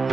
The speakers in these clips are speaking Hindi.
तो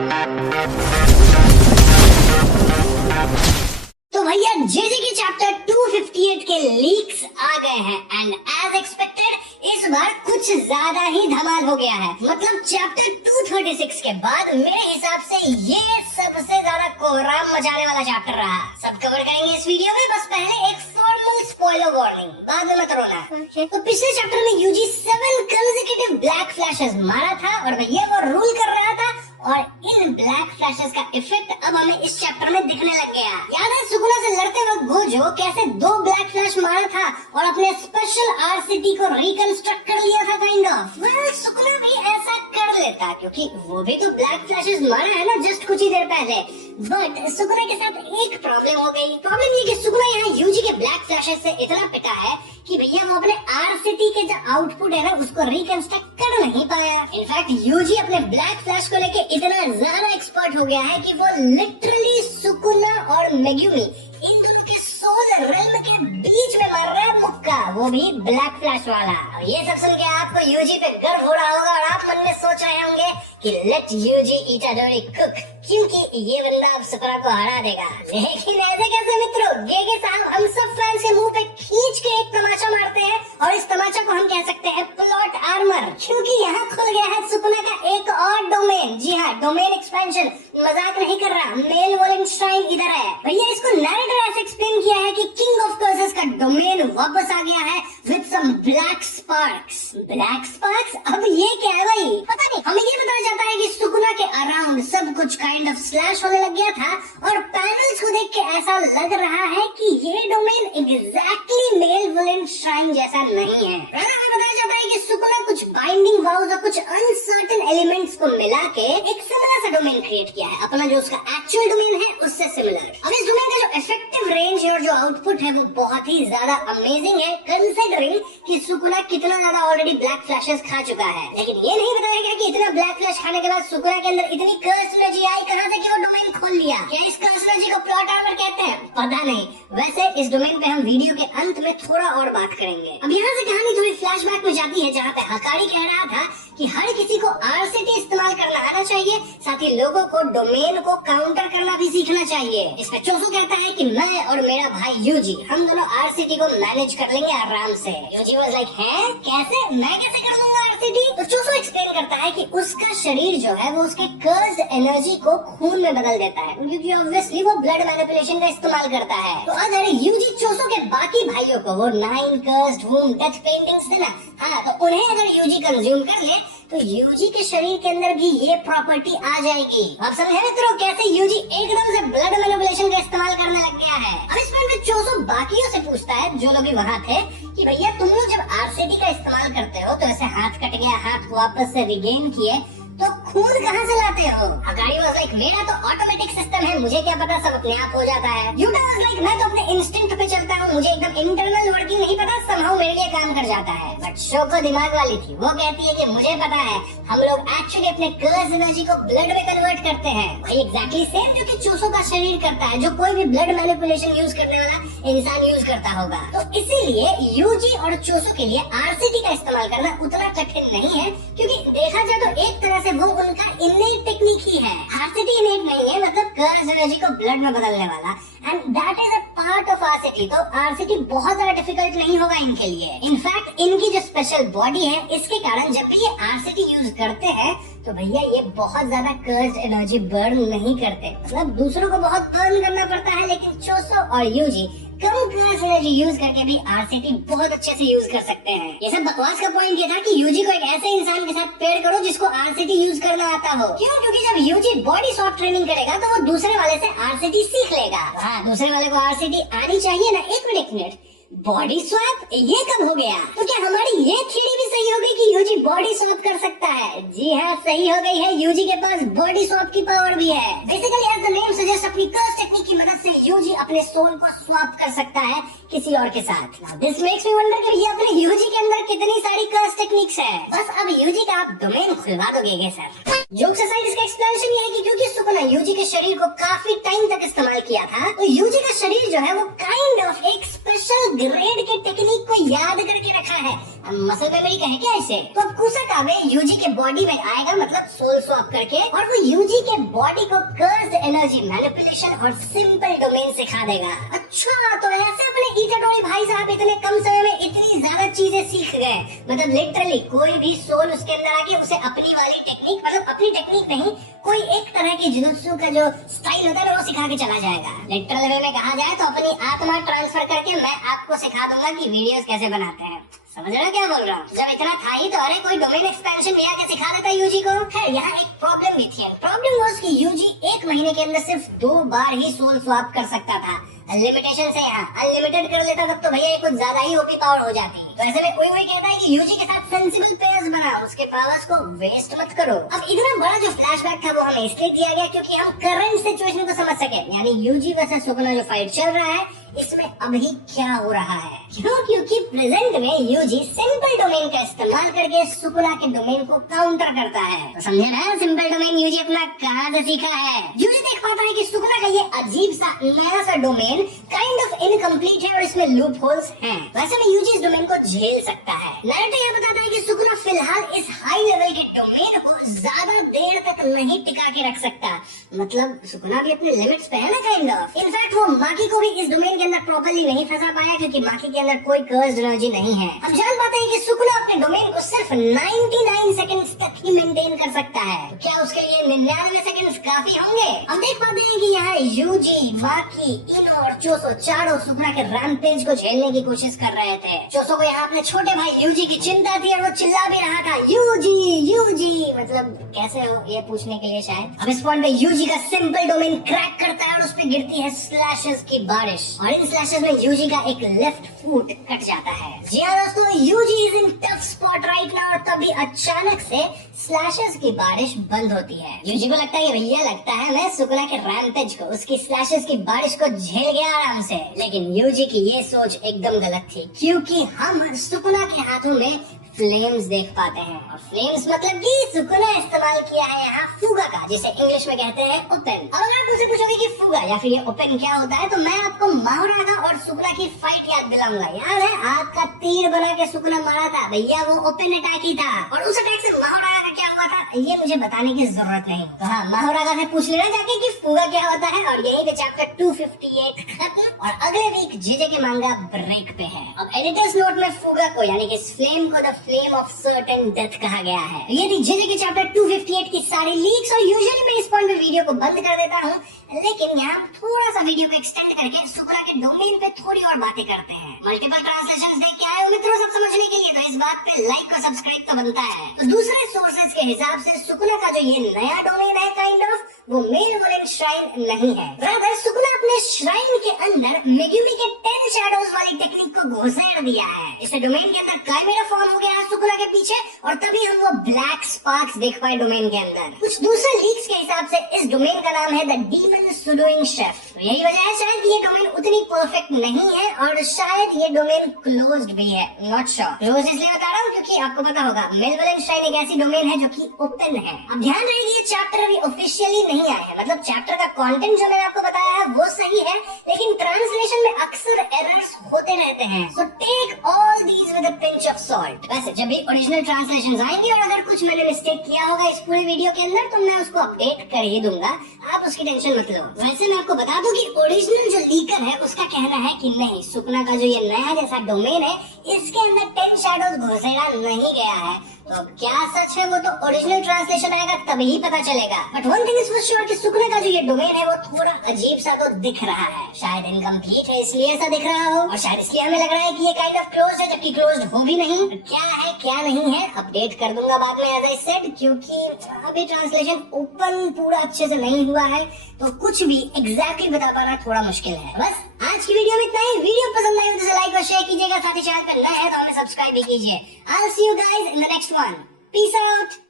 भैया जेजे के चैप्टर 258 के लीक्स आ गए हैं एंड एज एक्सपेक्टेड इस बार कुछ ज्यादा ही धमाल हो गया है। मतलब चैप्टर 236 के बाद मेरे हिसाब से ये सबसे ज्यादा कोहराम मचाने वाला चैप्टर रहा। सब कवर करेंगे इस वीडियो में। बस पहले एक फॉर्मल स्पॉइलर वार्निंग, बाद में मत रोना। तो पिछले चैप्टर में यूजी 7 कंसेक्यूटिव ब्लैक फ्लैशेस मारा था और भैया वो रूल कर रहा था और इन ब्लैक फ्लैशेस का इफेक्ट अब हमें इस चैप्टर में दिखने लग गया। याद है सुकुना से लड़ते वक्त गोजो कैसे 2 ब्लैक फ्लैश मारा था और अपने स्पेशल आरसीटी को रिकंस्ट्रक्ट कर लिया था काइंड ऑफ। सुकुना भी ऐसा कर लेता क्योंकि वो भी तो ब्लैक फ्लैशेस मारा है ना जस्ट कुछ ही देर पहले। बट सुकुना के साथ एक प्रॉब्लम हो गई। प्रॉब्लम ये कि सुकुना यहाँ यूजी के ब्लैक फ्लैशेस से इतना पिटा है कि भैया वो अपने आरसीटी के जो आउटपुट है ना उसको रिकंस्ट्रक्ट कर नहीं पाया। इनफैक्ट यूजी अपने ब्लैक फ्लैश को लेके इतना ज्यादा एक्सपर्ट हो गया है कि वो लिटरली सुकुना और मेग्यूमी इन दोनों के सोल रेल्म के बीच में मार रहा है मुक्का, वो भी ब्लैक फ्लैश वाला। ये सब सुन के आपको यूजी पे गर्व हो रहा होगा और आप मन में सोच रहे होंगे कि लेट यूजी इटाडोरी कुक, क्योंकि ये बंदा अब सुकुना को हरा देगा। लेकिन ऐसे कैसे मित्रों, गेगे साहब हम सब फैंस के मुंह पे खींच के एक तमाचा मारते हैं और इस तमाचा को हम कह सकते हैं प्लॉट आर्मर, क्योंकि यहाँ खुल गया है सुकुना का एक और डोमेन। जी हाँ, डोमेन एक्सपेंशन। मजाक नहीं कर रहा, मेल वोलेंस्टाइन इधर है। भैया इसको नैरेटर ऐसे एक्सप्लेन किया है कि किंग ऑफ कर्सेस का डोमेन वापस आ गया है with some black sparks. Black sparks? अब ये क्या है भाई? पता नहीं। हमें ये बताया जाता है कि सुकुना के अराउंड सब कुछ काइंड ऑफ स्लैश होने लग गया था और पैनल्स को देख के ऐसा लग रहा है कि ये डोमेन एग्जैक्टली मेल वोलेंस्टाइन जैसा नहीं है। हमें बताया जाता है कि सुकुना कुछ बाइंडिंग वाउज और कुछ अनसर्टेन एलिमेंट्स को मिला के एक सिमिलर सा डोमेन क्रिएट किया है, अपना जो उसका एक्चुअल डोमेन है उससे सिमिलर। अब इस डोमेन का जो इफेक्टिव रेंज है और जो आउटपुट है वो बहुत ही ज्यादा अमेजिंग है कंसिडरिंग कि सुकुना कितना ज्यादा ऑलरेडी ब्लैक फ्लैशेस खा चुका है। लेकिन ये नहीं बताया गया कि इतना ब्लैक फ्लैश खाने के बाद सुकुना के अंदर इतनी कर्स एनर्जी आई कहां से कि वो डोमेन खोल लिया। क्या इस कर्स एनर्जी को प्लॉट आर्मर कहते हैं? पता नहीं। वैसे इस डोमेन पे हम वीडियो के अंत में थोड़ा और बात करेंगे। अब यहाँ से कहानी थोड़ी फ्लैशबैक में जाती है जहाँ पे हकारी कह रहा था कि हर किसी को आरसीटी इस्तेमाल करना आना चाहिए, साथ ही लोगों को डोमेन को काउंटर करना भी सीखना चाहिए। इसमें चोसो कहता है कि मैं और मेरा भाई यूजी हम दोनों आरसीटी को मैनेज कर लेंगे आराम से। यूजी वाज लाइक, है कैसे? मैं कैसे कर लूंगा आरसीटी? तो चोसो एक्सप्लेन करता है कि उसका शरीर जो है वो उसके कर्स्ड एनर्जी को खून में बदल देता है क्योंकि ऑब्वियसली वो ब्लड मैनिपुलेशन का इस्तेमाल करता है। तो अगर यूजी चोसो के बाकी भाइयों को वो 9 कर्स्ड वुंड डेथ पेंटिंग्स थे ना, हाँ, तो उन्हें अगर यूजी कंज्यूम कर ले तो यूजी के शरीर के अंदर भी ये प्रॉपर्टी आ जाएगी। आप समझे मित्रों कैसे यूजी एकदम से ब्लड मैनिपुलेशन का इस्तेमाल करने लग गया है। अब इस पॉइंट पे चोसो बाकियों से पूछता है जो लोग भी वहाँ थे कि भैया तुम लोग जब आरसीटी का इस्तेमाल करते हो तो ऐसे हाथ कट गया, हाथ वापस से रिगेन किए तो खून कहाँ से लाते हो? हकारी वाज लाइक, मेरा तो ऑटोमेटिक सिस्टम है, मुझे क्या पता, सब अपने आप हो जाता है। यूटा वाज लाइक, मैं तो अपने इंस्टिंक्ट पे चलता हूँ, मुझे एकदम इंटरनल वर्किंग नहीं पता, समहाउ मेरे लिए काम कर जाता है। बट शोको दिमाग वाली थी, वो कहती है कि मुझे पता है, हम लोग एक्चुअली अपने कर्स एनर्जी को ब्लड में कन्वर्ट करते हैं। वही एग्जैक्टली सेम जो कि चोसो का शरीर करता है, जो कोई भी ब्लड मैनिपुलेशन यूज करने वाला इंसान यूज करता होगा। तो इसीलिए यूजी और चोसो के लिए आरसीटी का इस्तेमाल करना उतना कठिन नहीं है क्योंकि देखा जाए तो एक तरह से वो उनका इनेट टेक्निक ही है। आरसीटी इनेट नहीं है, मतलब कर्स एनर्जी को ब्लड में बदलने वाला, and that is a part of RCT. तो आरसीटी बहुत ज्यादा डिफिकल्ट नहीं होगा इनके लिए। इनफैक्ट इनकी जो स्पेशल बॉडी है इसके कारण जब भी ये आरसीटी यूज करते हैं तो भैया ये बहुत ज्यादा कर्स्ड एनर्जी बर्न नहीं करते। मतलब दूसरों को बहुत बर्न करना पड़ता है, लेकिन चोसो और यूजी कम कर्स एनर्जी यूज करके भी आरसीटी बहुत अच्छे से यूज कर सकते हैं। ये सब बकवास का पॉइंट ये था कि यूजी को एक ऐसे इंसान के साथ पेयर करो जिसको आरसीटी यूज करना आता हो। क्यों? क्योंकि जब यूजी बॉडी सॉफ्ट ट्रेनिंग करेगा तो वो दूसरे वाले से आरसीटी सीख लेगा। हाँ, दूसरे वाले को आरसीटी आनी चाहिए ना। एक मिनट, बॉडी स्वैप ये कब हो गया? तो क्या हमारी ये थ्योरी भी सही हो गई कि यूजी बॉडी स्वैप कर सकता है? जी हाँ, सही हो गई है। यूजी के पास बॉडी स्वैप की पावर भी है। Basically as the name suggest, अपनी कर्स टेक्निक की मदद से यूजी अपने सोल को स्वैप कर सकता है किसी और के साथ। दिस मेक्स मी वंडर कि ये अपने यूजी के अंदर कितनी सारी कर्स टेक्निक्स है। बस अब यूजी का आप डोमेन खुलवा दोगे सर। जोक्स असाइड, इसका एक्सप्लेनेशन ये है कि क्योंकि सुकुना यूजी के शरीर को काफी टाइम तक इस्तेमाल किया था तो यूजी का शरीर जो है वो काइंड ऑफ एक स्पेशल ग्रेड के टेक्निक को याद करके रखा है। मसल मेमोरी कहे क्या इसे? तो अब कुसाकाबे यूजी के बॉडी में आएगा, मतलब सोल स्वैप करके, और वो यूजी के बॉडी को कर्स्ड एनर्जी मैनिपुलेशन और सिंपल डोमेन सिखा देगा। अच्छा, तो ऐसे अपने इटाडोरी भाई साहब इतने कम समय में इतनी ज्यादा चीजें सीख गए। मतलब लिटरली कोई भी सोल उसके अंदर आके उसे अपनी वाली टेक्निक, मतलब अपनी टेक्निक नहीं, कोई एक तरह की जुजुत्सु का जो स्टाइल होता है ना वो सिखा के चला जाएगा। लिटरल लेवल में कहा जाए तो अपनी आत्मा ट्रांसफर करके मैं आपको सिखा दूंगा कि वीडियोस कैसे बनाते हैं। समझ रहे हो क्या बोल रहा हूँ? जब इतना था ही तो अरे कोई डोमेन एक्सपेंशन भी आके सिखा देता यूजी को। खैर यहाँ एक प्रॉब्लम भी थी। प्रॉब्लम वाज कि यूजी 1 महीने के अंदर सिर्फ 2 बार ही सोल स्वैप कर सकता था। लिमिटेशन से यहाँ अनलिमिटेड कर लेता तब तो भैया ये कुछ ज्यादा ही ओपी पावर हो जाती। तो ऐसे में कोई कहता है कि यूजी के साथ सेंसिबल पेयर्स बनाओ, उसके पावर्स को वेस्ट मत करो। अब इतना बड़ा जो फ्लैशबैक था वो हमें इसलिए किया गया क्योंकि हम करंट सिचुएशन को समझ सके, यानी यूजी वर्सेस सुकुना जो फाइट चल रहा है इसमें अभी क्या हो रहा है। क्यों? क्योंकि प्रेजेंट में यूजी सिंपल डोमेन का इस्तेमाल करके सुकुना के डोमेन को काउंटर करता है। तो समझे ना, सिंपल डोमेन यूजी अपना कहाँ से सीखा है। यूजी देख पाता है कि सुकुना का ये अजीब सा नया सा डोमेन काइंड ऑफ इनकम्प्लीट है और इसमें लूप होल्स हैं। वैसे में यूजी इस डोमेन को झेल सकता है। नारुतो यह बताता है कि सुकुना फिलहाल इस हाई लेवल के डोमेन को ज्यादा देर तक नहीं टिका के रख सकता। मतलब सुकुना भी अपने लिमिट्स पे है ना काइंड ऑफ। इनफैक्ट वो माकी को भी इस डोमेन के अंदर प्रॉपर्ली नहीं फंसा पाया क्योंकि माकी के अंदर कोई कर्स्ड एनर्जी नहीं है। अब जान पाते हैं कि सुकुना अपने डोमेन को सिर्फ 99 सेकंड्स तक ही मेंटेन कर सकता है। तो क्या उसके लिए 99 सेकंड्स काफी होंगे? हम देख पाते हैं कि यहाँ यूजी, माकी, इनो और चोसो चारों सुकुना के रैम्पेज को झेलने की कोशिश कर रहे थे। चोसो को यहाँ अपने छोटे भाई यूजी की चिंता थी और वो चिल्ला भी रहा था यूजी यूजी, मतलब कैसे हो ये पूछने के लिए शायद। अब इस पॉइंट पे यूजी का सिंपल डोमेन क्रैक करता है और उस पे गिरती है स्लैशेस की बारिश और इन स्लैशेस में यूजी का एक लेफ्ट फुट कट जाता है। जी हाँ दोस्तों, Yuji is in tough spot right now और तभी अचानक से स्लैशेस की बारिश बंद होती है। यूजी को लगता है भैया लगता है मैं सुकुना के रैम्पेज को, उसकी स्लैशेस की बारिश को झेल गया आराम से। लेकिन यूजी की ये सोच एकदम गलत थी क्योंकि हम सुकुना के हाथों में फ्लेम्स देख पाते हैं और फ्लेम्स मतलब कि सुकुना इस्तेमाल किया है यहाँ फुगा का, जिसे इंग्लिश में कहते हैं ओपन। अब अगर आप मुझसे पूछोगे कि फुगा या फिर ये ओपन क्या होता है तो मैं आपको माहुरागा और सुकुना की फाइट याद दिलाऊंगा। याद है आग का तीर बना के सुकुना मारा था भैया, वो ओपन अटैक ही था और उस अटैक से माहुरागा का क्या हुआ था ये मुझे बताने की जरूरत नहीं। तो हाँ, माहुरागा से पूछ लेना जाके कि फुगा क्या होता है। और यही चैप्टर 258 खत्म और अगले वीक जेजे के मांगा ब्रेक पे है। अब एडिटर्स नोट में फुगा को यानी कि इस फ्लेम को the flame of certain death कहा गया है। ये थी जेजे के चैप्टर 258 की सारी लीक्स और यूजुअली मैं इस पॉइंट पे वीडियो को बंद कर देता हूँ, लेकिन यहाँ थोड़ा सा वीडियो को एक्सटेंड करके सुकुना के डोमेन पे थोड़ी और बातें करते हैं। मल्टीपल ट्रांसलेशंस देख के आए हो मित्रों सब समझने के लिए, तो इस बात पे लाइक और सब्सक्राइब तो बनता है। तो दूसरे सोर्सेज के हिसाब से सुकुना का जो ये नया डोमेन है काइंड ऑफ वो मेलवोलेंट श्राइन नहीं है। रादर सुकुना अपने श्राइन के अंदर मेगुमी के 10 शैडोज वाली टेक्निक को घुसेड़ दिया है। इससे डोमेन के अंदर काइमेरा फॉर्म हो गया है सुकुना के पीछे और तभी हम वो ब्लैक स्पार्क्स देख पाए डोमेन के अंदर। कुछ दूसरे लीक्स के हिसाब से इस डोमेन का नाम है द डीमन सुडोइंग शेफ। यही वजह है शायद ये डोमेन उतनी परफेक्ट नहीं है और शायद ये डोमेन क्लोज्ड भी है। Not sure. क्लोज इसलिए बता रहा हूँ क्योंकि आपको पता होगा मेलवोलेंट श्राइन एक ऐसी डोमेन है जो कि ओपन है। अब ध्यान रहे ये चैप्टर अभी ऑफिशियली नहीं आया है, मतलब चैप्टर का कंटेंट जो मैंने आपको बताया है वो सही है लेकिन ट्रांसलेशन में अक्सर एरर्स होते रहते हैं। So take all these with a pinch of salt. वैसे जब भी ओरिजिनल ट्रांसलेशंस आएंगे और अगर कुछ मैंने मिस्टेक किया होगा इस पूरे वीडियो के अंदर तो मैं उसको अपडेट कर ही दूंगा, आप उसकी टेंशन मत लो। वैसे मैं आपको बता दूं कि ओरिजिनल जो लीकर है उसका कहना है कि नहीं, सुकुना का जो ये नया जैसा डोमेन है इसके अंदर 10 शैडोज घुसेड़ा नहीं गया है। तो क्या सच है वो तो ओरिजिनल ट्रांसलेशन आएगा तभी ही पता चलेगा। But one thing is for sure कि सुकुना का जो ये डोमेन है वो थोड़ा अजीब सा तो दिख रहा है। शायद इनकम्प्लीट है इसलिए ऐसा दिख रहा हो और शायद इसलिए हमें लग रहा है कि ये काइंड ऑफ क्लोज है जबकि क्लोज हो भी नहीं। क्या है क्या नहीं है अपडेट कर दूंगा बाद में एज आई सेड, क्योंकि अभी ट्रांसलेशन ओपन पूरा अच्छे से नहीं हुआ है तो कुछ भी एग्जैक्टली बता पाना थोड़ा मुश्किल है। बस आज की वीडियो में इतना ही। वीडियो पसंद आई तो लाइक और शेयर कीजिएगा, साथ ही चैनल पर नए हैं तो हमें सब्सक्राइब भी कीजिए। I will see you guys in the next one. Peace out.